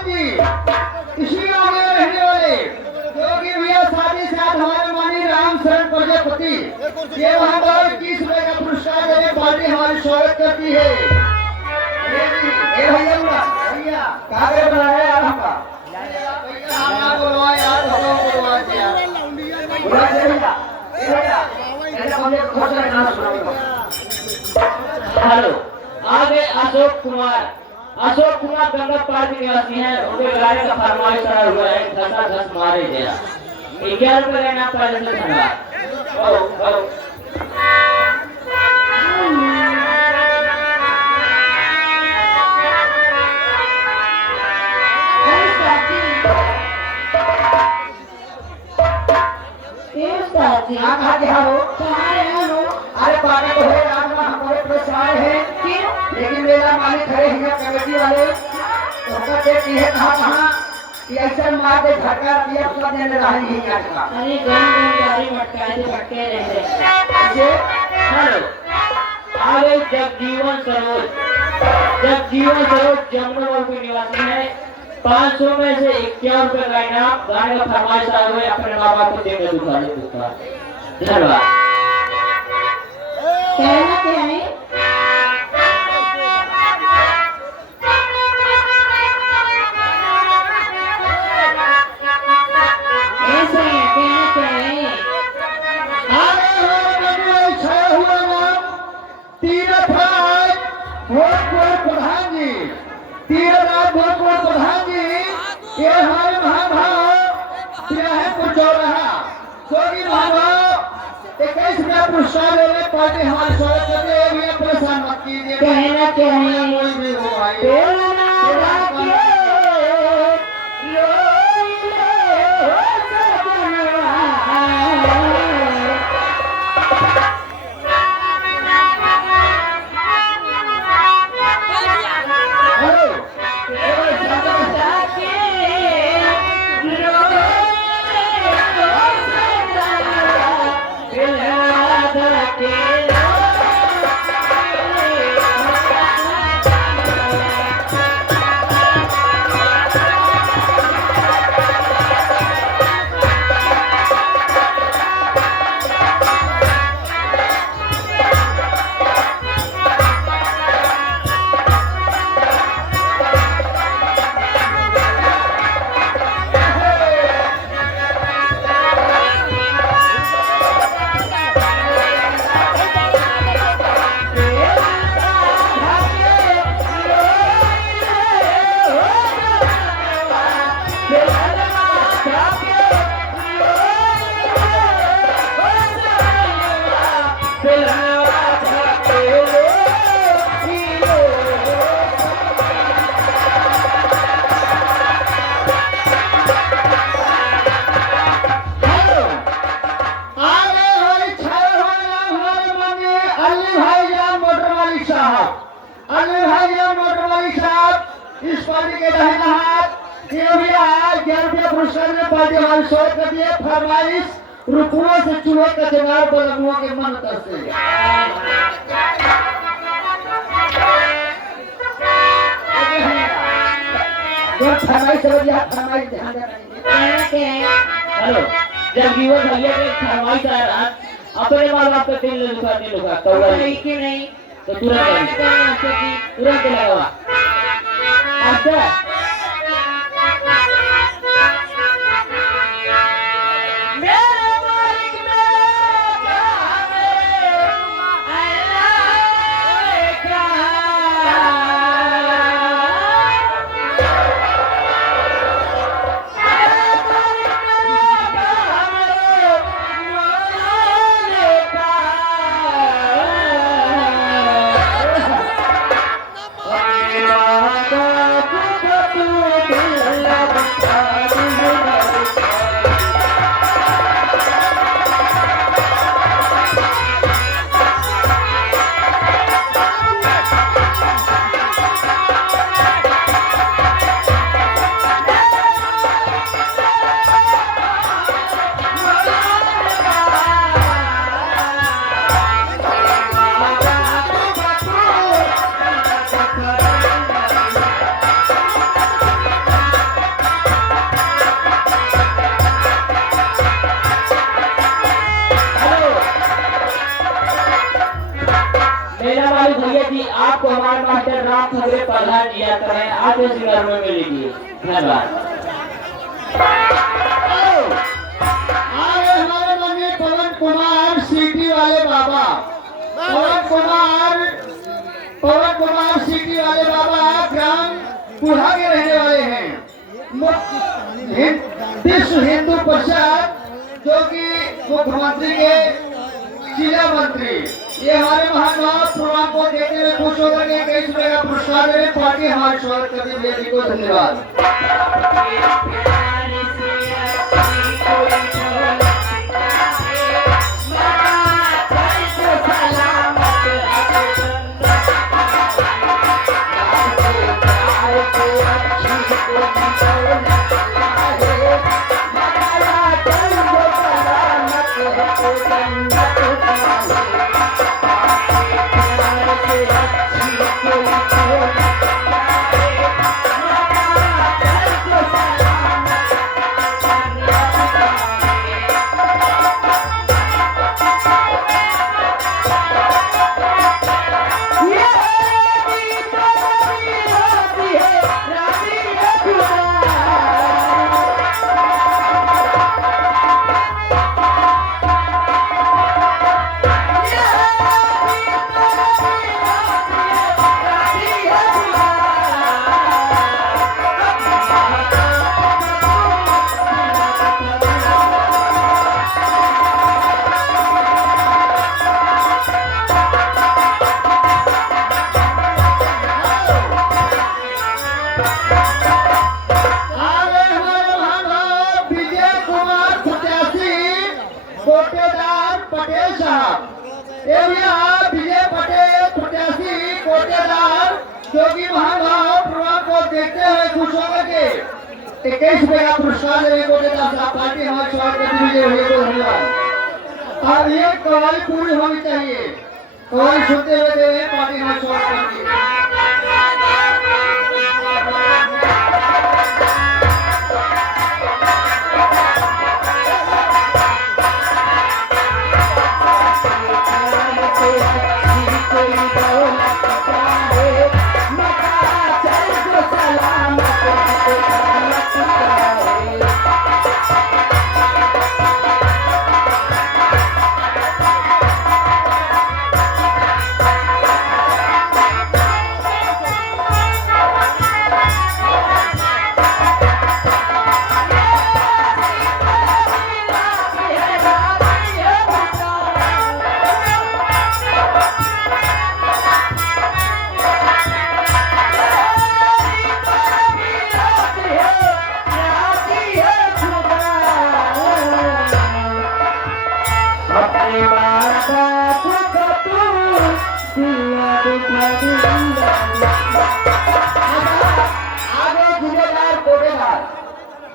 प्रधान जी इसी गांव में रहने वाले योगी भैया शादी से हमारे मानी राम शरण प्रजापति ये वहां पर 21 रुपए का पुरस्कार देने पार्टी हमारी स्वागत करती है। ये भैया भैया कागज बनाया यार हमका भैया बोलवा यार बोलवा यार बोलवा भैया हेलो आगे अशोक कुमार गंगा पार्टी निवासी हैं। उनके गाड़ी का फरमाइश करा हुआ है 10 मारे जरा 11 रुपए लेना पहले से धन्यवाद। अरे पानी तो है आज हमारे प्रेस आए हैं लेकिन मेरा मालिक खड़े हैं कमेटी वाले तो हमको देखती है कहाँ कि ऐसे मार दे झटका दिया उसका देने रही है आज का। अरे गाड़ी भटके रहे हेलो आगे जगजीवन सरोज जमुना के निवासी है। 500 में से 51 रुपए का इनाम गाने का फरमाइश आया हुआ है। अपने माँ बाप को देने दुखा धन्यवाद। कहना क्या है ऐसे कहना क्या है तीरथ भोजपुर प्रधान जी ये हमारे महाभाव है कुछ चौराहा सोगी महाभाव 21 रुपया पुरस्कार लेने पार्टी हमारे स्वागत करते हैं। ये परेशान मत कीजिए कहना क्या है कोई भी हो भाई इस पार्टी के दाहिना हाथ ये भी आज 11 रुपया पुरस्कार में पार्टी हमारी स्वागत कर दिए। फरमाइश रुपयों से चूहे का जवाब बलमुओं के मन तरसे फरमाइश फरमाइश ध्यान देना। हेलो जगजीवन भैया के फरमाइश आया रहा अपने माँ बाप का दिल लुका तो नहीं तो तुरंत लगा अच्छा राम ठाकरे प्रधान जी आता है आगे सिंगर में मिलेगी। धन्यवाद। आगे हमारे माननीय पवन कुमार सिटी वाले बाबा, पवन कुमार सिटी वाले बाबा ग्राम कुल्हा के रहने वाले हैं। विश्व हिंदू परिषद जो कि मुख्यमंत्री के जिला मंत्री, ये हमारे महानुभाव प्रोग्राम को देखते हुए खुश होकर के 21 रुपए का पुरस्कार दे पार्टी हमारे स्वागत करती है। जी को धन्यवाद। पटेल साहब विजय पटेल 85 कोटेदार जो कि महानुभाव प्रोग्राम को देखते हुए खुश होकर के 21 रुपए का पुरस्कार देने कोटेदार साहब पार्टी हमारे स्वागत करते हुए हुए को धन्यवाद। अब ये कवाली पूरी होनी चाहिए, कवाली सुनते हुए दे पार्टी हमारे स्वागत करती है।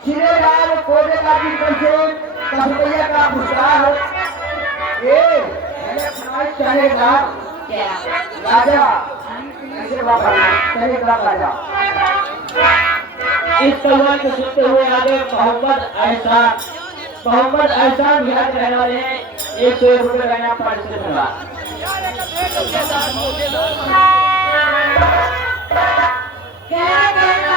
जिलेदार कोटेदार की तरफ से 10 रुपया का पुरस्कार चलेगा राजा राजा। इस कलवार को सुनते हुए आगे मोहम्मद एहसान बिहार के रहने वाले हैं। 101 रुपये का इनाम पार्टी से मिला। क्या कहना